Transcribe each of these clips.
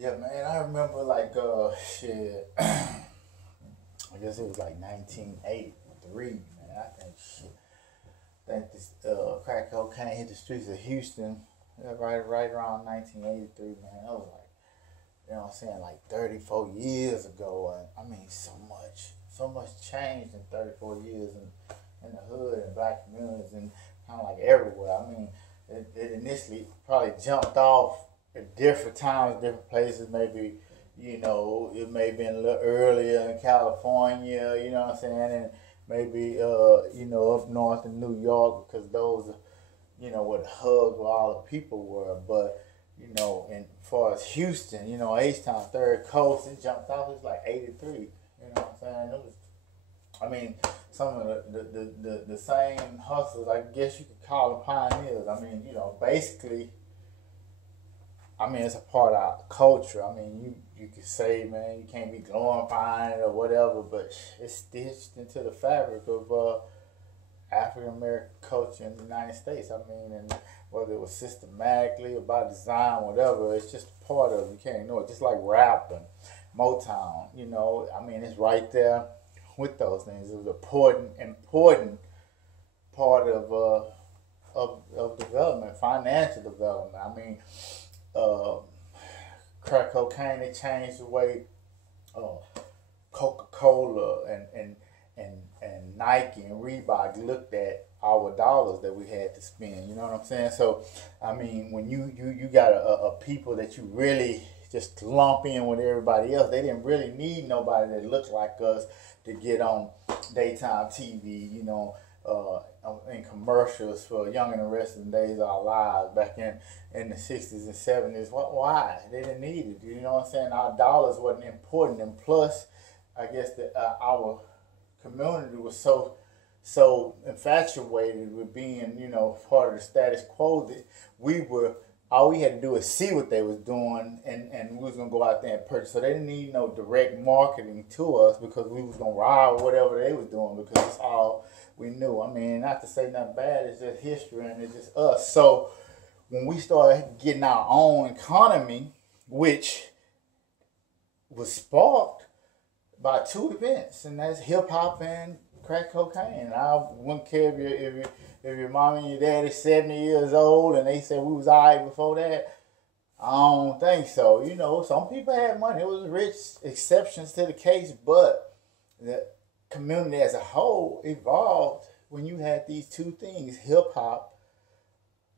Yeah, man, I remember like shit. I guess it was like 1983, man. I think shit. I think this crack cocaine hit the streets of Houston, right around 1983, man. That was like, you know what I'm saying, like 34 years ago. And I mean, so much changed in 34 years in the hood and black communities and kind of like everywhere. I mean, it initially probably jumped off at different times, different places. Maybe, it may have been a little earlier in California, you know what I'm saying, and maybe, up north in New York because those are, where the hub where all the people were. But, and as far as Houston, H-Town, Third Coast, it jumped off. It was like 83, you know what I'm saying? It was, I mean, some of the same hustlers, I guess you could call them pioneers. I mean, basically, I mean, it's a part of our culture. I mean, you could say, man, you can't be glorifying it or whatever, but it's stitched into the fabric of African American culture in the United States. I mean, and whether it was systematically or by design, whatever, it's just a part of it. You can't ignore it. Just like rap and Motown, I mean, it's right there with those things. It was an important part of development, financial development. I mean, uh, crack cocaine, it changed the way uh, Coca Cola and Nike and Reebok looked at our dollars that we had to spend. You know what I'm saying? So, I mean, when you got a people that you really just lump in with everybody else, they didn't really need nobody that looked like us to get on daytime TV. In commercials for Young and the Restless Days of Our Lives back in the 60s and 70s. Why? They didn't need it. You know what I'm saying? Our dollars wasn't important. And plus, I guess that our community was so infatuated with being, part of the status quo that we were all we had to do is see what they was doing and we was gonna go out there and purchase. So they didn't need no direct marketing to us because we was gonna ride whatever they was doing because it's all we knew. I mean, not to say nothing bad, it's just history and it's just us. So when we started getting our own economy, which was sparked by two events, and that's hip hop and crack cocaine. I wouldn't care if your mom and your dad is 70 years old and they said we was alright before that. I don't think so. Some people had money. It was rich exceptions to the case, but the community as a whole evolved when you had these two things, hip hop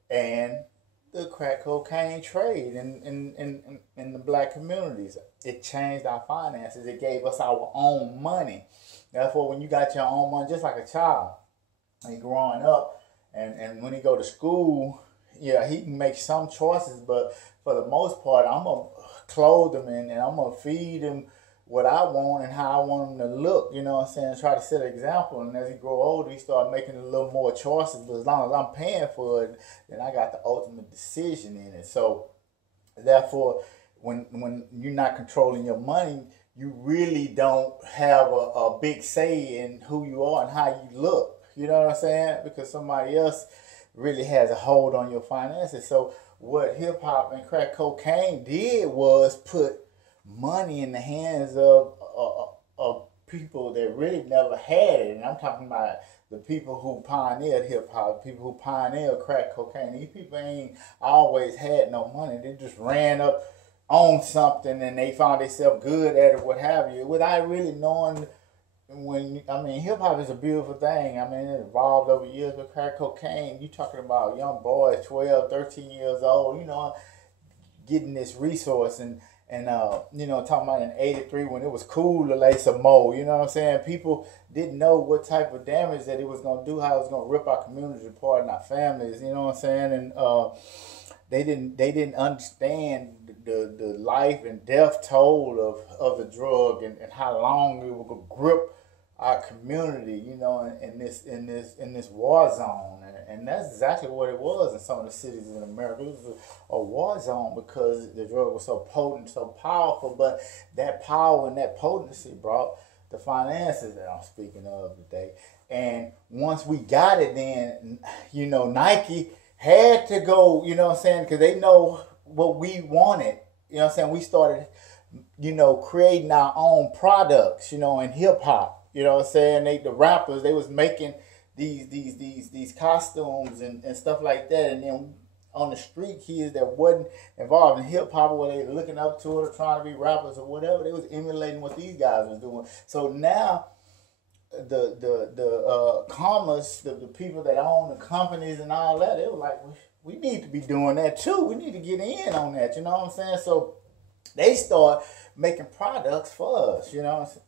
and the crack cocaine trade in the black communities. It changed our finances. It gave us our own money. Therefore, when you got your own money, just like a child, and growing up, and when he go to school, yeah, he can make some choices, but for the most part, I'm gonna clothe him and I'm gonna feed him what I want and how I want him to look. You know what I'm saying? Try to set an example, and as he grow older, he start making a little more choices. But as long as I'm paying for it, then I got the ultimate decision in it. So therefore, when you're not controlling your money, you really don't have a big say in who you are and how you look. You know what I'm saying? Because somebody else really has a hold on your finances. So what hip hop and crack cocaine did was put money in the hands of people that really never had it. And I'm talking about the people who pioneered hip hop, people who pioneered crack cocaine. These people ain't always had no money. They just ran up on something and they found themselves good at it, what have you, without really knowing. Hip hop is a beautiful thing. I mean, it evolved over years. With crack cocaine, you talking about young boys, 12, 13 years old, getting this resource and talking about in 83 when it was cool to lay some more, you know what I'm saying? People didn't know what type of damage that it was going to do, how it was going to rip our communities apart and our families, you know what I'm saying? And they didn't understand the life and death toll of the drug and how long it would grip our community, in this war zone, and that's exactly what it was in some of the cities in America. It was a war zone because the drug was so potent, so powerful. But that power and that potency brought the finances that I'm speaking of today. And once we got it, then Nike had to go, you know what I'm saying, because they know what we wanted. You know what I'm saying? We started, creating our own products, in hip hop. You know what I'm saying? The rappers, they was making these costumes and stuff like that, and then on the street kids that wasn't involved in hip hop, where they looking up to it or trying to be rappers or whatever, they was emulating what these guys was doing. So now the commerce, the people that own the companies and all that, they were like, we need to be doing that too. We need to get in on that. You know what I'm saying? So they start making products for us.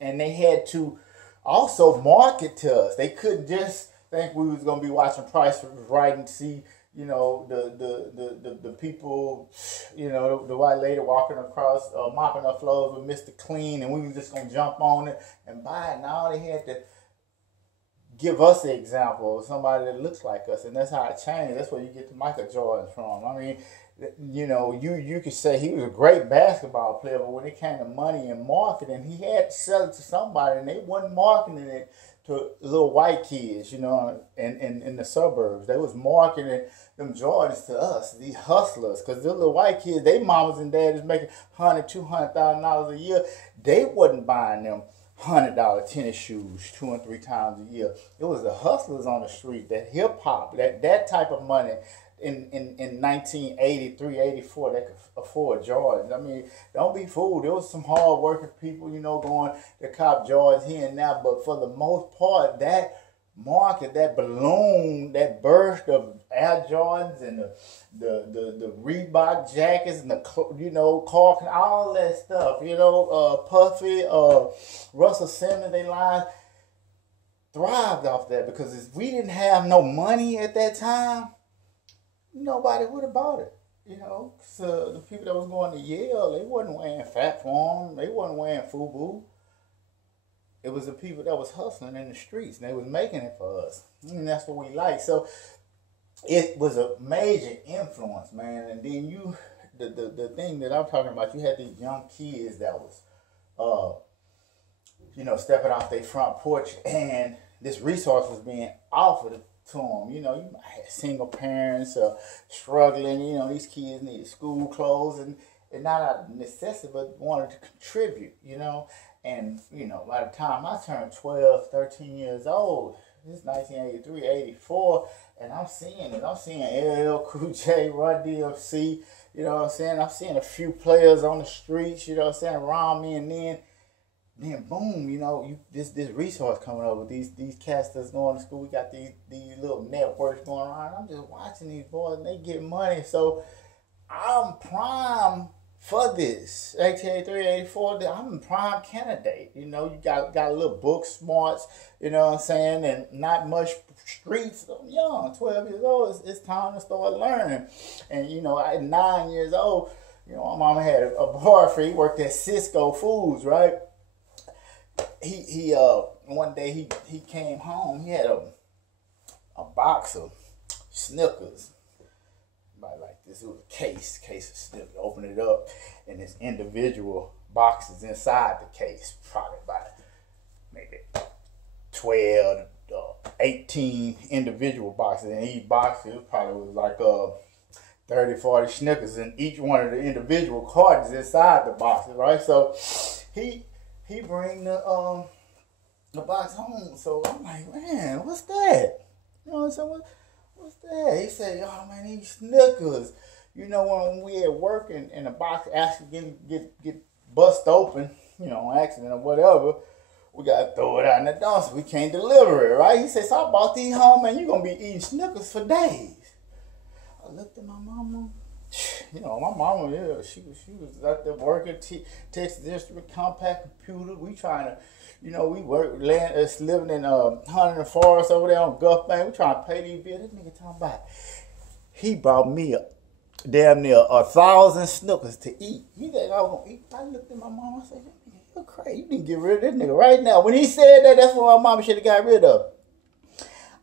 And they had to also market to us. They couldn't just think we was gonna be watching Price was Right and see, the people, the white lady walking across, mopping her floors with Mr. Clean, and we was just gonna jump on it and buy it. Now they had to give us an example of somebody that looks like us, and that's how it changed. That's where you get the Michael Jordan from. I mean, you could say he was a great basketball player, but when it came to money and marketing, he had to sell it to somebody, and they wasn't marketing it to little white kids, in the suburbs. They was marketing them Jordans to us, these hustlers, because the little white kids, they mamas and daddies making $100,000-$200,000 a year. They wasn't buying them $100 tennis shoes 2 and 3 times a year. It was the hustlers on the street, that hip hop, that type of money in 1983, 84 that could afford Jordans. I mean, don't be fooled. There was some hard working people, going to cop Jordans here and there, but for the most part, that market, that balloon, that burst of Air Jordans and the Reebok jackets and the Clark, all that stuff, Puffy, Russell Simmons, they lines thrived off that, because if we didn't have no money at that time, nobody would have bought it. So the people that was going to Yale, they wasn't wearing Fat Farm, they wasn't wearing FUBU. It was the people that was hustling in the streets, and they was making it for us. And that's what we like. So it was a major influence, man. And then the thing that I'm talking about, you had these young kids that was, stepping off their front porch, and this resource was being offered to them. You had single parents struggling. These kids needed school clothes, and not out of necessity, but wanted to contribute. And, by the time I turned 12, 13 years old, this is 1983, 84, and I'm seeing it. I'm seeing LL Cool J, Run DMC, I'm seeing a few players on the streets, around me, and then boom, this resource coming up with these cats that's going to school. We got these little networks going around. I'm just watching these boys, and they get money. So I'm prime for this. 1983, 84, I'm a prime candidate. You got a little book smarts, and not much streets. I'm young, 12 years old. It's time to start learning. And, at 9 years old, my mama had a boyfriend. He worked at Cisco Foods, right? He one day he came home. He had a box of Snickers. Like this, it was a case of Snickers. Open it up, and there's individual boxes inside the case, probably about maybe 12 18 individual boxes. And each box probably was like 30, 40 Snickers in each one of the individual cartons inside the boxes, right? So he bring the box home. So I'm like, man, what's that? What I'm saying? What's that? He said, oh man, these Snickers. When we at work and the box actually get bust open, on accident or whatever, we gotta throw it out in the dumpster. We can't deliver it, right? He said, so I bought these home, man. You gonna be eating Snickers for days. I looked at my mama. My mama, she was out there working, Texas Instrument, compact computer. We trying to, we living in Hunter and Forest over there on Gulf Bank. We trying to pay these bills. This nigga talking about, he bought me damn near 1,000 Snickers to eat. He said, I was gonna eat. I looked at my mama. I said, you're crazy. You need to get rid of this nigga right now. When he said that, that's what my mama should have got rid of.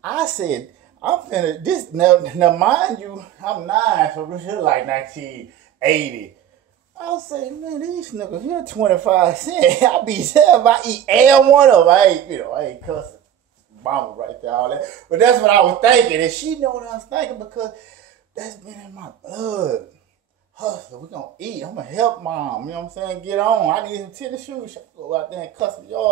I said, I'm finna this now mind you, I'm 9, so this is like 1980. I was saying, man, these Snickers, you're 25 cents. I'll be sad if I eat every one of them. I ain't cussing mama right there, all that. But that's what I was thinking, and she know what I was thinking because that's been in my blood. hustler. We gonna eat. I'm gonna help mom. You know what I'm saying? Get on. I need some tennis shoes. Go out there and cuss some y'all.